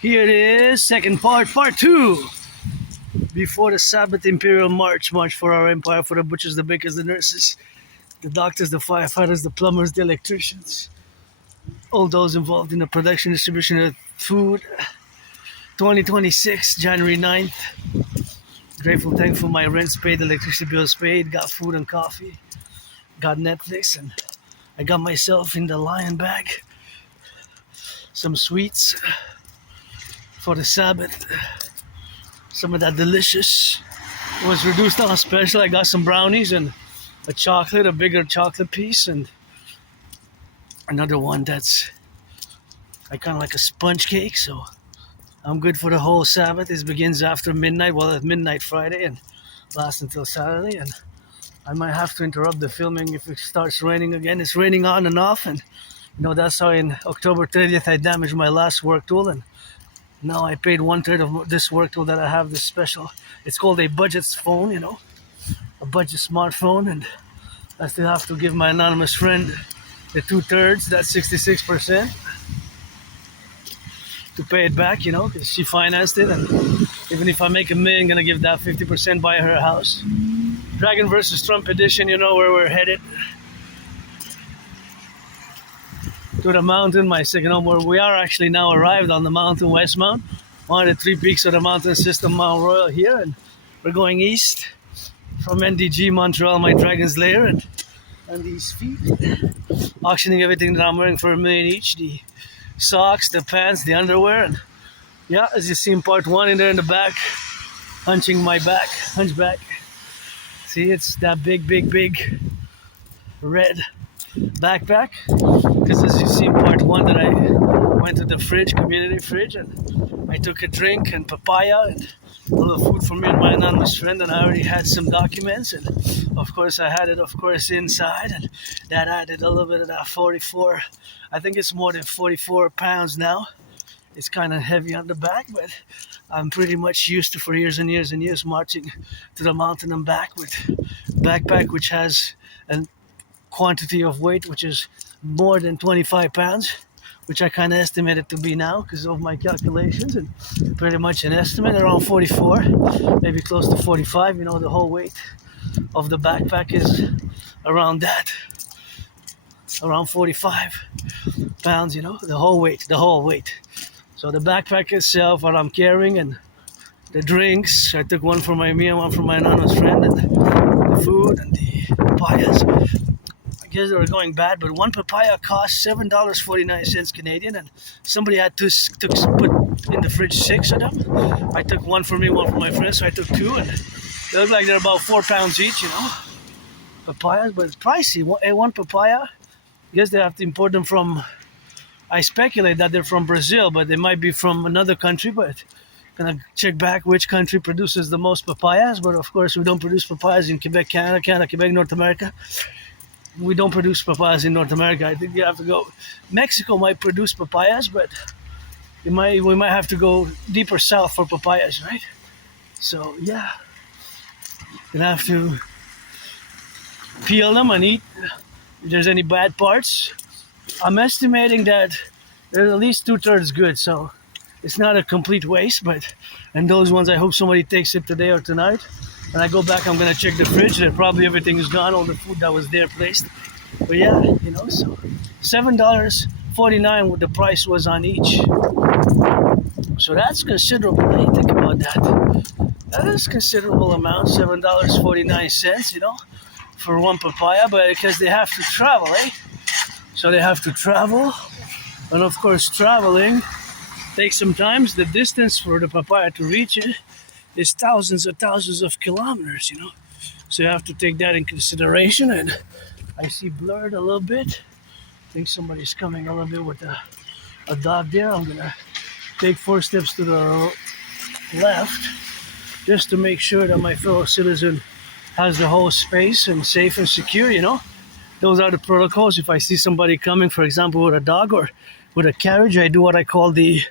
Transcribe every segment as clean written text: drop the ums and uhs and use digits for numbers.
Here it is, second part 2. Before the Sabbath Imperium March for our empire, for the butchers, the bakers, the nurses, the doctors, the firefighters, the plumbers, the electricians, all those involved in the production, distribution of food. 2026, January 9th. Grateful, thankful, my rent's paid, electricity bills paid, got food and coffee, got Netflix, and I got myself in the lion bag some sweets for the Sabbath. Some of that delicious. It was reduced on special. I got some brownies and a chocolate, a bigger chocolate piece, and another one that's kind of like a sponge cake. So I'm good for the whole Sabbath. It begins after midnight, well, at midnight Friday, and lasts until Saturday. And I might have to interrupt the filming if it starts raining again. It's raining on and off, and that's how in October 30th I damaged my last work tool, and now I paid 1/3 of this work tool that I have, this special. It's called a budget phone, a budget smartphone, and I still have to give my anonymous friend the 2/3, that's 66%, to pay it back, because she financed it, and even if I make $1 million, I'm gonna give that 50%, buy her a house. Dragon versus Trump edition, where we're headed. To the mountain, my second home, where we are actually now arrived on the mountain, West Mount, one of the 3 peaks of the mountain system, Mount Royal here, and we're going east from NDG, Montreal, my dragon's lair, and these feet, auctioning everything that I'm wearing for $1 million each, the socks, the pants, the underwear, and yeah, as you see in part 1 in there in the back, hunching my back, hunchback. See, it's that big red backpack, because as you see in part 1 that I went to the fridge, community fridge, and I took a drink and papaya and a little food for me and my anonymous friend, and I already had some documents, and of course I had it inside, and that added a little bit of that 44, I think it's more than 44 pounds now. It's kind of heavy on the back, but I'm pretty much used to, for years and years and years, marching to the mountain and back with backpack which has a quantity of weight which is more than 25 pounds, which I kind of estimated to be now because of my calculations, and pretty much an estimate around 44, maybe close to 45. The whole weight of the backpack is around that, around 45 pounds, the whole weight. So the backpack itself, what I'm carrying, and the drinks, I took one for me and one for my anonymous friend, and the food and the papayas. I guess they were going bad, but one papaya cost $7.49 Canadian, and somebody had put in the fridge 6 of them. I took one for me, one for my friend, so I took 2, and they look like they're about 4 pounds each, papayas, but it's pricey. One papaya, I guess they have to import them from, I speculate that they're from Brazil, but they might be from another country, but gonna check back which country produces the most papayas. But of course we don't produce papayas in Quebec, Quebec, North America. We don't produce papayas in North America. I think you have to go, Mexico might produce papayas, but we might have to go deeper south for papayas, right? So yeah, gonna have to peel them and eat if there's any bad parts. I'm estimating that there's at least 2/3 good, so it's not a complete waste. And those ones, I hope somebody takes it today or tonight. When I go back, I'm gonna check the fridge, and probably everything is gone, all the food that was there placed. But yeah, so $7.49 what the price was on each. So that's considerable. When you think about that, that is considerable amount, $7.49, for one papaya. But because they have to travel, So they have to travel, and of course traveling takes some time. The distance for the papaya to reach it is thousands of kilometers, So you have to take that in consideration. And I see blurred a little bit. I think somebody's coming a little bit with a dog there. I'm gonna take 4 steps to the left just to make sure that my fellow citizen has the whole space and safe and secure, Those are the protocols. If I see somebody coming, for example, with a dog or with a carriage, I do what I call the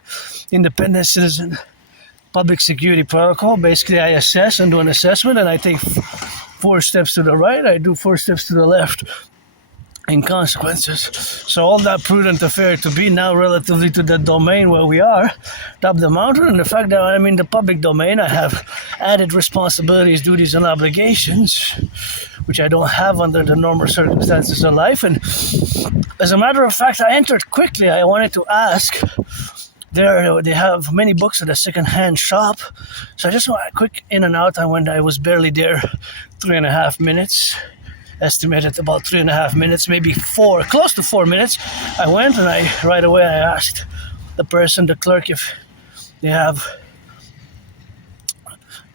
independent citizen public security protocol. Basically, I assess and do an assessment, and I take 4 steps to the right. I do 4 steps to the left. in consequences. So all that prudent affair to be now relatively to the domain where we are, top of the mountain, and the fact that I'm in the public domain, I have added responsibilities, duties, and obligations, which I don't have under the normal circumstances of life. And as a matter of fact, I entered quickly. I wanted to ask, they have many books at a second-hand shop, so I just went quick in and out. I was barely there 3.5 minutes. Estimated about 3.5 minutes, maybe 4, close to 4 minutes. I went and right away I asked the clerk, if they have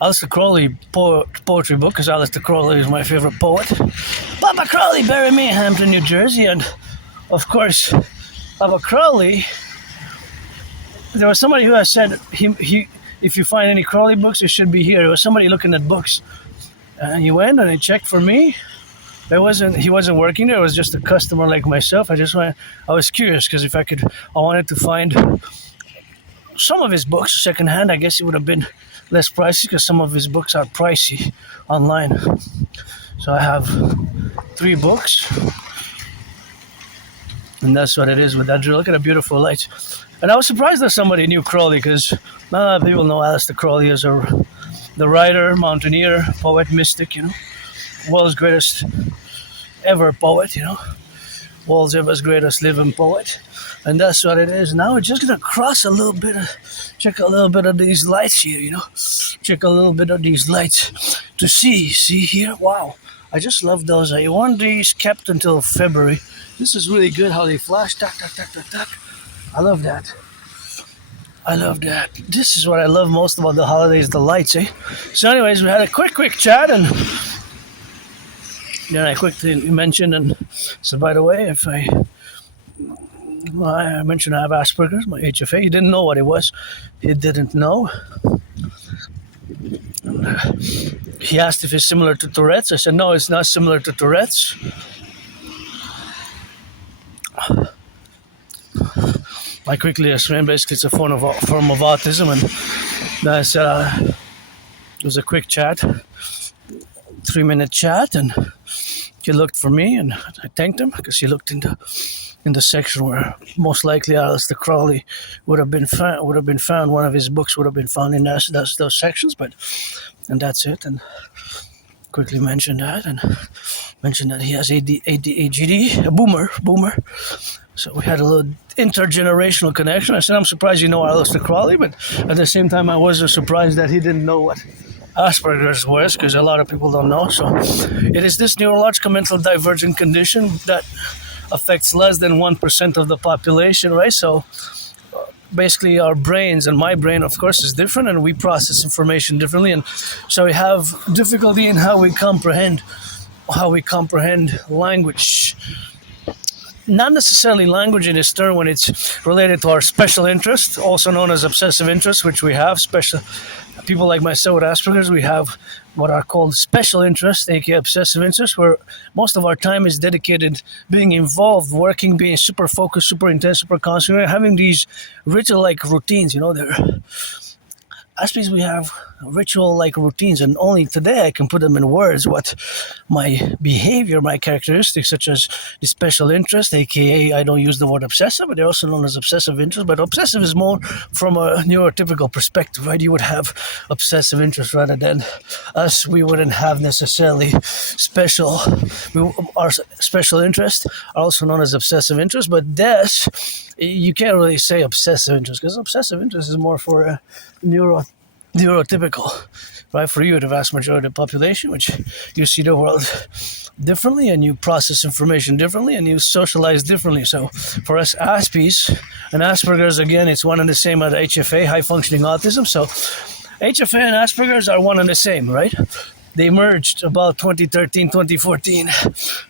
Aleister Crowley poetry book, because Aleister Crowley is my favorite poet. Papa Crowley buried me in Hampton, New Jersey, and of course, Papa Crowley. There was somebody who has said he if you find any Crowley books, it should be here. There was somebody looking at books, and he went and he checked for me. He wasn't working there. It was just a customer like myself. I was curious because I wanted to find some of his books secondhand. I guess it would have been less pricey because some of his books are pricey online. So I have 3 books, and that's what it is with that drill. Look at the beautiful lights. And I was surprised that somebody knew Crowley, because not a lot of people know Aleister Crowley as the writer, mountaineer, poet, mystic, world's greatest ever poet, world's ever greatest living poet. And that's what it is. Now we're just gonna cross a little bit, check a little bit of these lights here, check a little bit of these lights to see here. Wow, I just love those. I want these kept until February. This is really good how they flash, tack, tack, tack, tack, tack. I love that. This is what I love most about the holidays, the lights, eh? So anyways, we had a quick chat, and then I quickly mentioned and said, by the way, I mentioned I have Asperger's, my HFA. He didn't know what it was. He didn't know. He asked if it's similar to Tourette's. I said, no, it's not similar to Tourette's. I quickly explained basically it's a form of autism, and I said it was a quick chat, 3-minute chat, and he looked for me, and I thanked him because he looked in the section where most likely Aleister Crowley would have been found. One of his books would have been found in those sections, and that's it. And quickly mentioned that, and mentioned that he has ADHD, a boomer. So we had a little intergenerational connection. I said, I'm surprised you know Aleister Crowley, but at the same time, I wasn't surprised that he didn't know what Asperger's was, because a lot of people don't know. So it is this neurological mental divergent condition that affects less than 1% of the population, right? So basically our brains, and my brain, of course, is different, and we process information differently. And so we have difficulty in how we comprehend language. Not necessarily language in this term when it's related to our special interest, also known as obsessive interest, which we have. People like myself with Asperger's, we have what are called special interests, aka obsessive interests, where most of our time is dedicated being involved, working, being super focused, super intense, super concentrated, having these ritual-like routines. Aspiesque, we have ritual-like routines, and only today I can put them in words what my behavior, my characteristics, such as the special interest, aka I don't use the word obsessive, but they're also known as obsessive interest. But obsessive is more from a neurotypical perspective, right? You would have obsessive interest rather than us. We wouldn't have necessarily our special interests are also known as obsessive interest, but you can't really say obsessive interest, because obsessive interest is more for neurotypical, right? For you, the vast majority of the population, which you see the world differently, and you process information differently, and you socialize differently. So for us Aspies and Asperger's, again, it's one and the same as HFA, high functioning autism. So HFA and Asperger's are one and the same, right? They merged about 2013, 2014.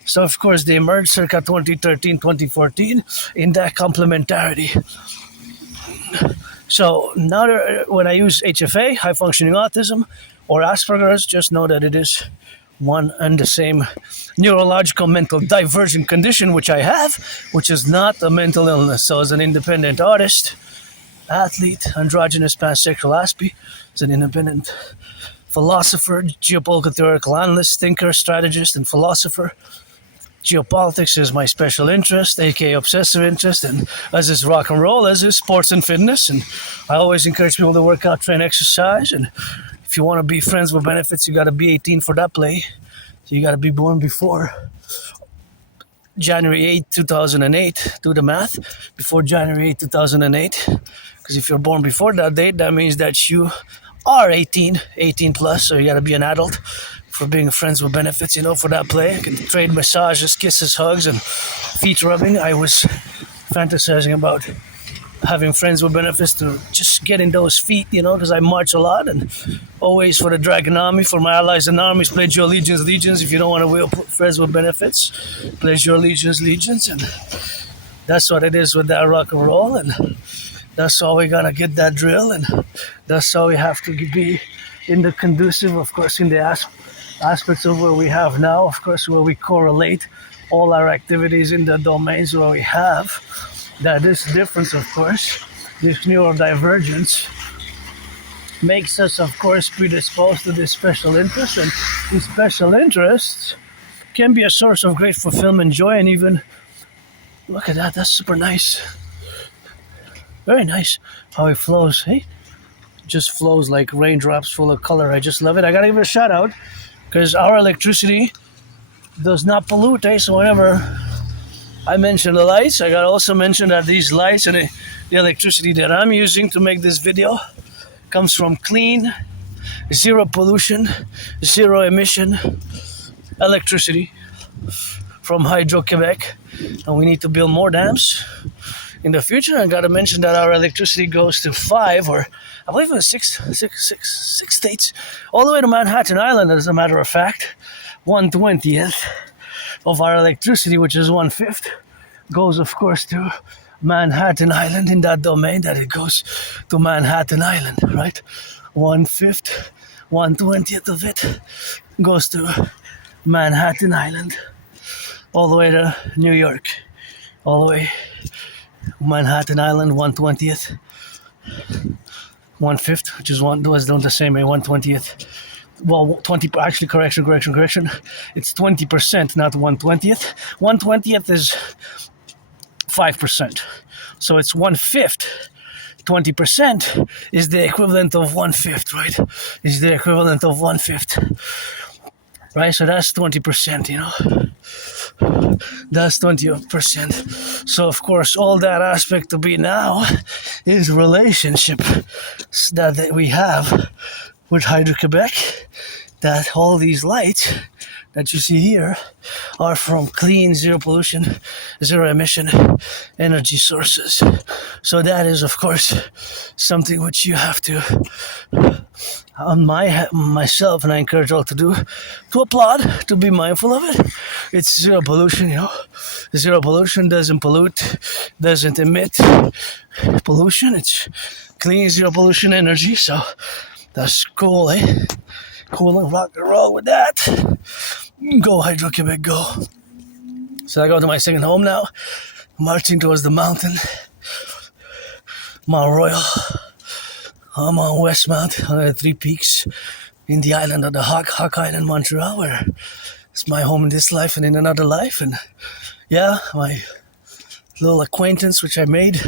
So of course they merged circa 2013, 2014 in that complementarity. So now when I use HFA, high functioning autism, or Asperger's, just know that it is one and the same neurological mental divergent condition, which I have, which is not a mental illness. So as an independent artist, athlete, androgynous pansexual Aspie, as an independent philosopher, geopolitical theoretical analyst, thinker, strategist, and philosopher, Geopolitics is my special interest, aka obsessive interest, and as is rock and roll, as is sports and fitness. And I always encourage people to work out, train, exercise. And if you want to be friends with benefits, you got to be 18 for that play. So you got to be born before January 8, 2008. Do the math. Before January 8, 2008. Because if you're born before that date, that means that you are 18 plus. So you got to be an adult for being friends with benefits, for that play. I can trade massages, kisses, hugs, and feet rubbing. I was fantasizing about having friends with benefits to just get in those feet, because I march a lot and always for the Dragon Army, for my allies and armies, pledge your allegiance, legions. If you don't want to wield friends with benefits, pledge your allegiance, legions. And that's what it is with that rock and roll. And that's how we're gonna get that drill. And that's how we have to be in the conducive, of course, in the aspects of where we have now, of course, where we correlate all our activities in the domains where we have. That this difference, of course, this neurodivergence makes us, of course, predisposed to this special interest. And these special interests can be a source of great fulfillment, joy, and even, look at that, that's super nice. Very nice how it flows, hey? Just flows like raindrops full of color. I just love it. I gotta give it a shout out because our electricity does not pollute, eh? So whenever I mentioned the lights, I gotta also mention that these lights and the electricity that I'm using to make this video comes from clean, zero pollution, zero emission electricity from Hydro-Quebec. And we need to build more dams in the future. I gotta mention that our electricity goes to 5 or I believe it was six states, all the way to Manhattan Island, as a matter of fact. 1/20th of our electricity, which is 1/5, goes, of course, to Manhattan Island. In that domain, that it goes to Manhattan Island, right? 1/5, 1/20th of it goes to Manhattan Island, all the way to New York, all the way Manhattan Island, 1/20th, 1/5, which is one was done the same way, 1/20th. Well, 20, actually, correction. It's 20%, not 1/20th. 1/20th is 5%. So it's 1/5. 20% is the equivalent of 1/5, right? Is the equivalent of 1/5. Right? So that's 20%, That's 20%. So, of course, all that aspect to be now is relationship that we have with Hydro-Quebec, that all these lights that you see here are from clean, zero pollution, zero emission energy sources. So that is, of course, something which you have to, on myself, and I encourage all to do, to applaud, to be mindful of it. It's zero pollution, Zero pollution doesn't pollute, doesn't emit pollution. It's clean, zero pollution energy. So that's cool, eh? Cool and rock and roll with that. Go Hydro-Quebec, go. So I go to my second home now, marching towards the mountain, Mount Royal. I'm on Westmount, on the 3 peaks in the island of the Hawk Island, Montreal, where it's my home in this life and in another life. And yeah, my little acquaintance, which I made,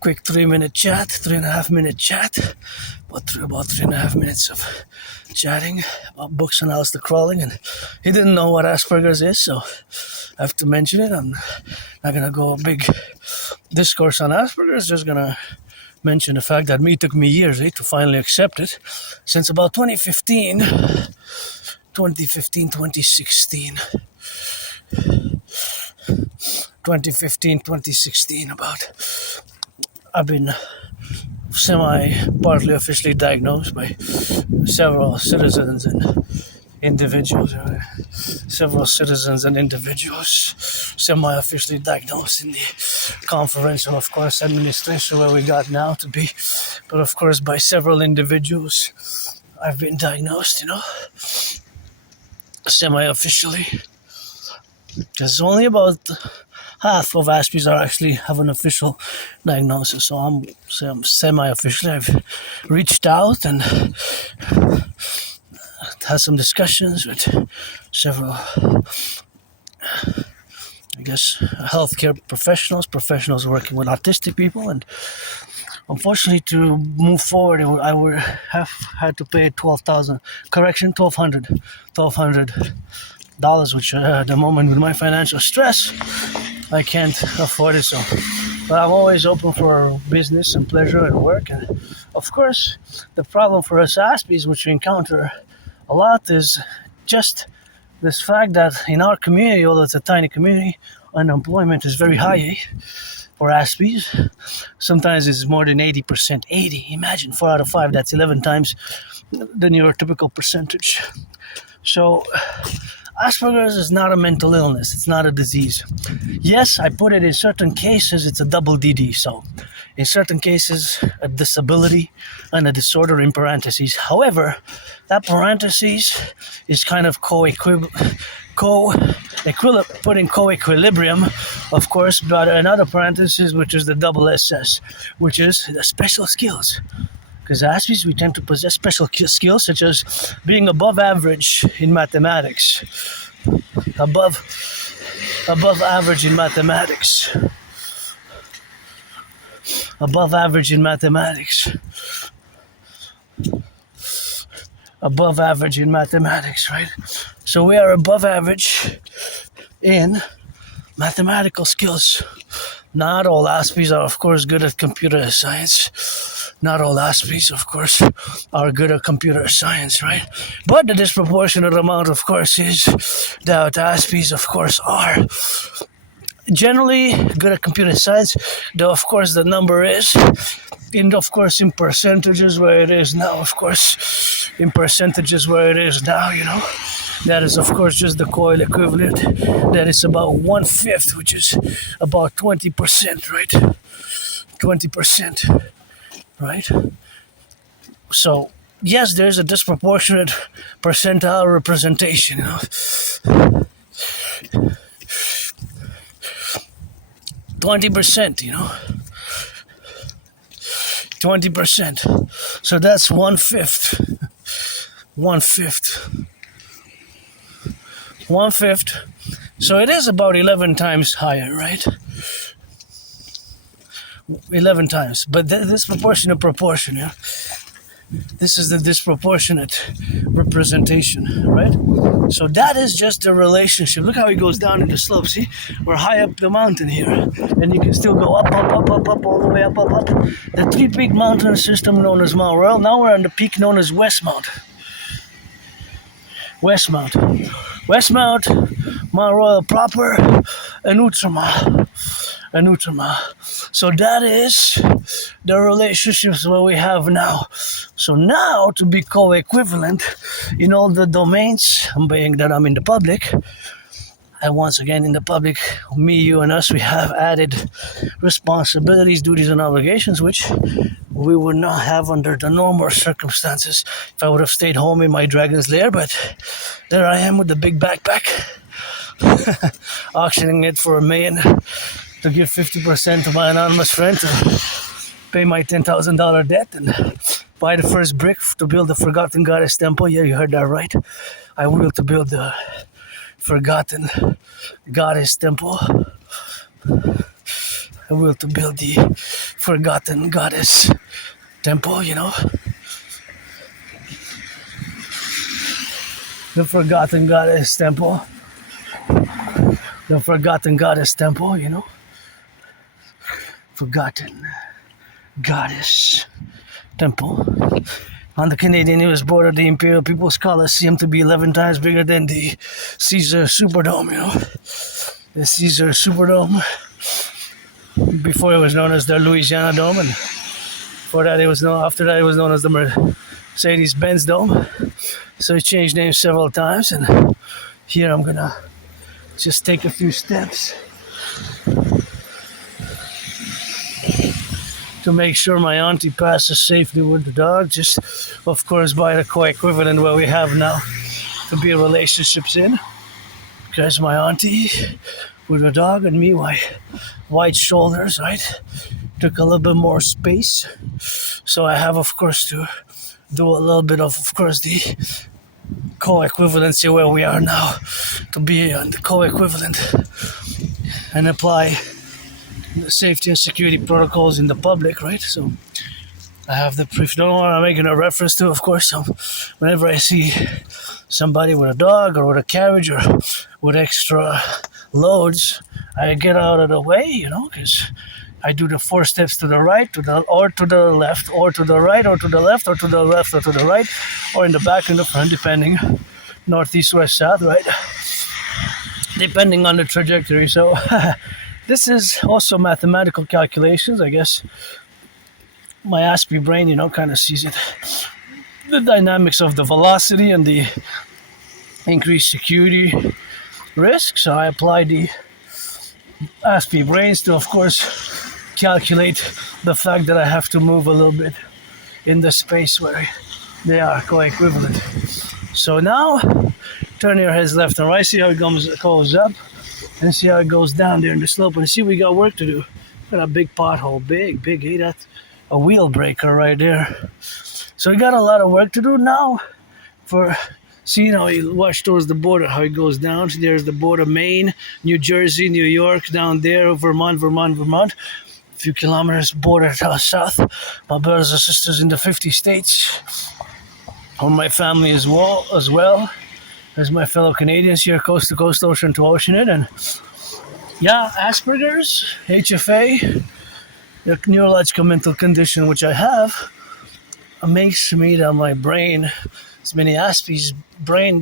quick 3-minute chat, 3.5-minute chat, about 3.5 minutes of chatting about books and Alistair Crawling, and he didn't know what Asperger's is, so I have to mention it. I'm not gonna go a big discourse on Asperger's, just gonna mention the fact that it took me years to finally accept it, since about 2015, 2016, about. I've been partly officially diagnosed by several citizens and individuals, semi-officially diagnosed in the conferential, of course, administration where we got now to be, but of course by several individuals I've been diagnosed, semi-officially, because only about half of Aspies actually have an official diagnosis. So I'm semi-officially. I've reached out and had some discussions with several I guess, healthcare professionals working with autistic people, and unfortunately, to move forward, I would have had to pay $1,200, which at the moment with my financial stress, I can't afford it. So, but I'm always open for business and pleasure and work. And of course, the problem for us Aspies, which we encounter a lot, is just this fact that in our community, although it's a tiny community, unemployment is very high for Aspies. Sometimes it's more than 80%. 80, imagine 4 out of 5, that's 11 times the neurotypical percentage. So Asperger's is not a mental illness, it's not a disease. Yes, I put it in certain cases, it's a double dedie. So in certain cases, a disability and a disorder in parentheses. However, that parentheses is kind of put in co-equilibrium, of course, but another parenthesis, which is the double SS, which is the special skills. Because Aspies, we tend to possess special skills such as being above average in mathematics. Above average in mathematics. Above average in mathematics. Above average in mathematics, right? So we are above average in mathematical skills. Not all Aspies are, of course, good at computer science. Not all Aspies, of course, are good at computer science, right? But the disproportionate amount, of course, is that Aspies, of course, are generally good at computer science, though, of course, the number is, in percentages where it is now, of course, in percentages where it is now, that is, of course, just the coil equivalent. That is about 1/5, which is about 20%, right? 20%, right? So, yes, there's a disproportionate percentile representation, 20%, 20%. So that's 1/5. 1/5. 1/5. So it is about 11 times higher, right? 11 times. But disproportionate proportion, yeah? This is the disproportionate representation, right? So that is just the relationship. Look how it goes down in the slope, see? We're high up the mountain here. And you can still go up, all the way up. The 3-peak mountain system known as Mount Royal. Now we're on the peak known as Westmount. Mount Royal proper, and Utrama. So that is the relationships that we have now. So now to be co-equivalent in all the domains, being that I'm in the public, and once again in the public, me, you, and us, we have added responsibilities, duties, and obligations, which we would not have under the normal circumstances if I would have stayed home in my dragon's lair. But there I am with the big backpack, auctioning it for $1 million to give 50% to my anonymous friend to pay my $10,000 debt and buy the first brick to build the Forgotten Goddess Temple. Yeah, you heard that right. I will to build the Forgotten Goddess Temple. I will to build the Forgotten Goddess Temple, The Forgotten Goddess Temple. The Forgotten Goddess Temple, Forgotten Goddess Temple. On the Canadian US border, the Imperial People's Coliseum to be 11 times bigger than the Caesar Superdome, The Caesar Superdome. Before it was known as the Louisiana Dome, and after that it was known as the Mercedes-Benz Dome. So it changed names several times, and here I'm gonna just take a few steps to make sure my auntie passes safely with the dog, just of course by the co-equivalent where we have now to be relationships in, because my auntie with the dog and me, wide shoulders, right, took a little bit more space, so I have, of course, to do a little bit of course, the co-equivalency where we are now to be on the co-equivalent and apply the safety and security protocols in the public, right? So I have the proof. Don't know what I'm making a reference to, of course. So whenever I see somebody with a dog or with a carriage or with extra loads, I get out of the way, you know, because I do the 4 steps to the right, or to the left, or to the right, or to the left, or to the left, or to the right, or in the back, in the front, depending, north, east, west, south, right? Depending on the trajectory. So this is also mathematical calculations, I guess. My Aspiesque brain, you know, kind of sees it. The dynamics of the velocity and the increased security risk. So I apply the Aspiesque brains to, of course, calculate the fact that I have to move a little bit in the space where they are co-equivalent. So now, turn your heads left and right, see how it goes up, and see how it goes down there in the slope, and see we got work to do. Got a big pothole, big, hey, that's a wheel breaker right there. So we got a lot of work to do now. See, you know, you watch towards the border, how it goes down. There's the border, Maine, New Jersey, New York, down there, Vermont. A few kilometers border south. My brothers and sisters in the 50 states. Or my family as well as my fellow Canadians here, coast to coast, ocean to ocean. And yeah, Asperger's, HFA, the neurological mental condition which I have, makes me that my brain, as many Aspiesque's brain,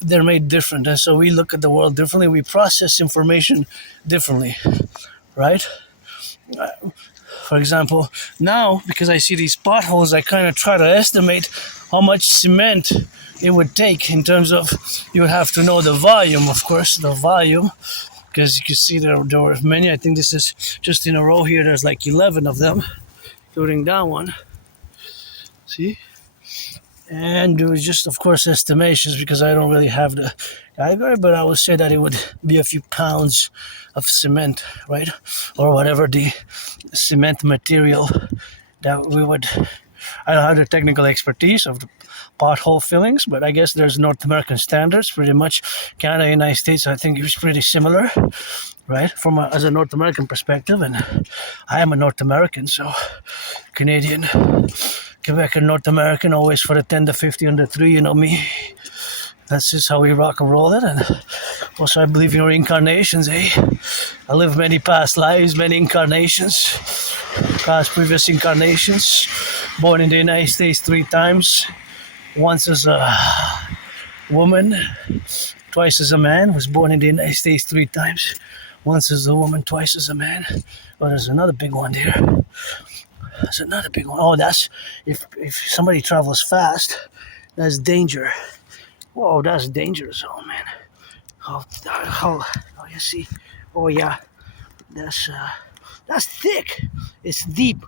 they're made different, and so we look at the world differently. We process information differently, right? For example, now because I see these potholes, I kind of try to estimate how much cement it would take in terms of, you would have to know the volume, of course, because you can see there were many. I think this is just in a row here. There's like 11 of them, including that one. See? And it was just, of course, estimations because I don't really have the category, but I would say that it would be a few pounds of cement, right? Or whatever the cement material that we would. I don't have the technical expertise of the pothole fillings, but I guess there's North American standards pretty much. Canada, United States, I think it's pretty similar, right? As a North American perspective, and I am a North American, so Canadian, Quebec and North American, always for the 10 to 50 under 3, you know me. That's just how we rock and roll it. And also I believe in reincarnations, eh? I live many past lives, many incarnations, past previous incarnations. Born in the United States 3 times. Once as a woman, twice as a man. Was born in the United States 3 times. Once as a woman, twice as a man. But there's another big one there. There's another big one. Oh, that's if somebody travels fast, that's danger. Whoa, that's dangerous. Oh man. Oh, you see? Oh yeah. That's thick. It's deep.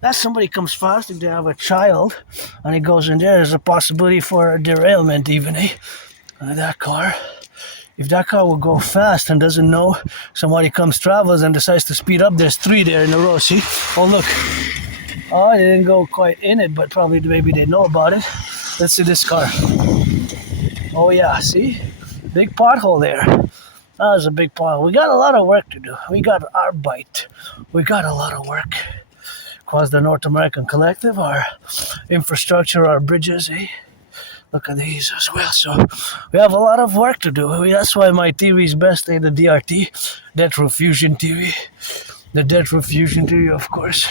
That's somebody comes fast if they have a child and it goes in there. There's a possibility for a derailment even, eh? That car. If that car will go fast and doesn't know, somebody travels and decides to speed up, there's 3 there in a row, see? Oh, look. Oh, they didn't go quite in it, but probably maybe they know about it. Let's see this car. Oh, yeah, see? Big pothole there. That was a big pothole. We got a lot of work to do. We got our bite. We got a lot of work. Across the North American Collective, our infrastructure, our bridges, eh? Look at these as well. So we have a lot of work to do. That's why my theory is best, the DRT, debt refusion theory. The debt refusion theory, of course,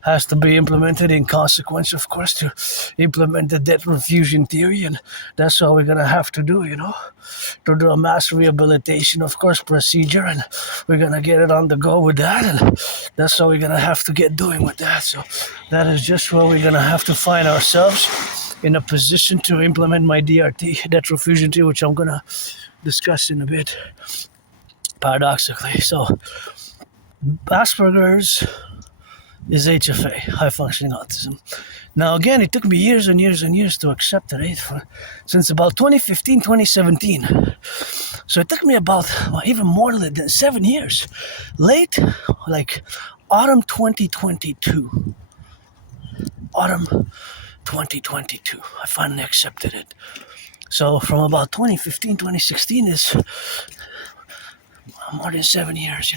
has to be implemented in consequence, of course, to implement the debt refusion theory. And that's what we're going to have to do, you know, to do a mass rehabilitation, of course, procedure. And we're going to get it on the go with that. And that's what we're going to have to get doing with that. So that is just where we're going to have to find ourselves in a position to implement my DRT, debt refusion theory, which I'm going to discuss in a bit, paradoxically. So Asperger's is HFA, high functioning autism. Now again, it took me years and years and years to accept it, since about 2015, 2017. So it took me about even more than 7 years. Late, like autumn 2022. autumn 2022. I finally accepted it. So from about 2015, 2016 is more than 7 years,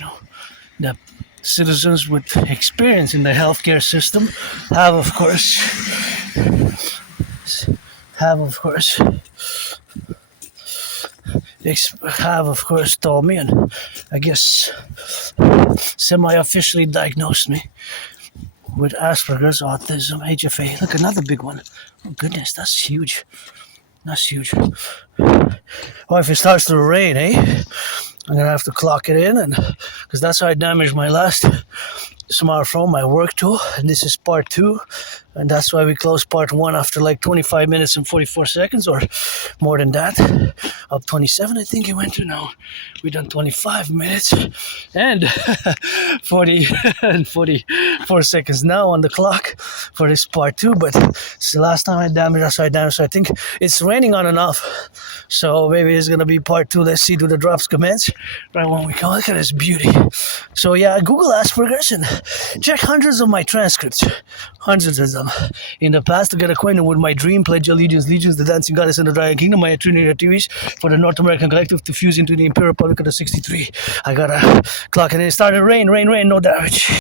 The citizens with experience in the healthcare system have, of course, told me, and I guess semi-officially diagnosed me with Asperger's, autism, HFA. Look, another big one. Oh goodness, that's huge. That's huge. Oh, if it starts to rain, I'm gonna have to clock it in, and because that's how I damaged my last smartphone, my work tool, and this is part 2, and that's why we closed part 1 after like 25 minutes and 44 seconds, or more than that, up 27 I think it went to. Now we done 25 minutes and 40 and 44 seconds now on the clock for this part 2, but it's the last time I damaged, that's why I damaged. So I think it's raining on and off, so maybe it's gonna be part 2. Let's see, do the drops commence right when we come. Look at this beauty. So yeah, Google Asperger's and check hundreds of my transcripts, hundreds of them in the past, to get acquainted with my dream, pledge allegiance, legions, the dancing goddess and the Dragon Kingdom, my Trinity TVs for the North American Collectif to fuse into the Imperium Publik of the 63. I gotta clock it in. It started rain, no damage.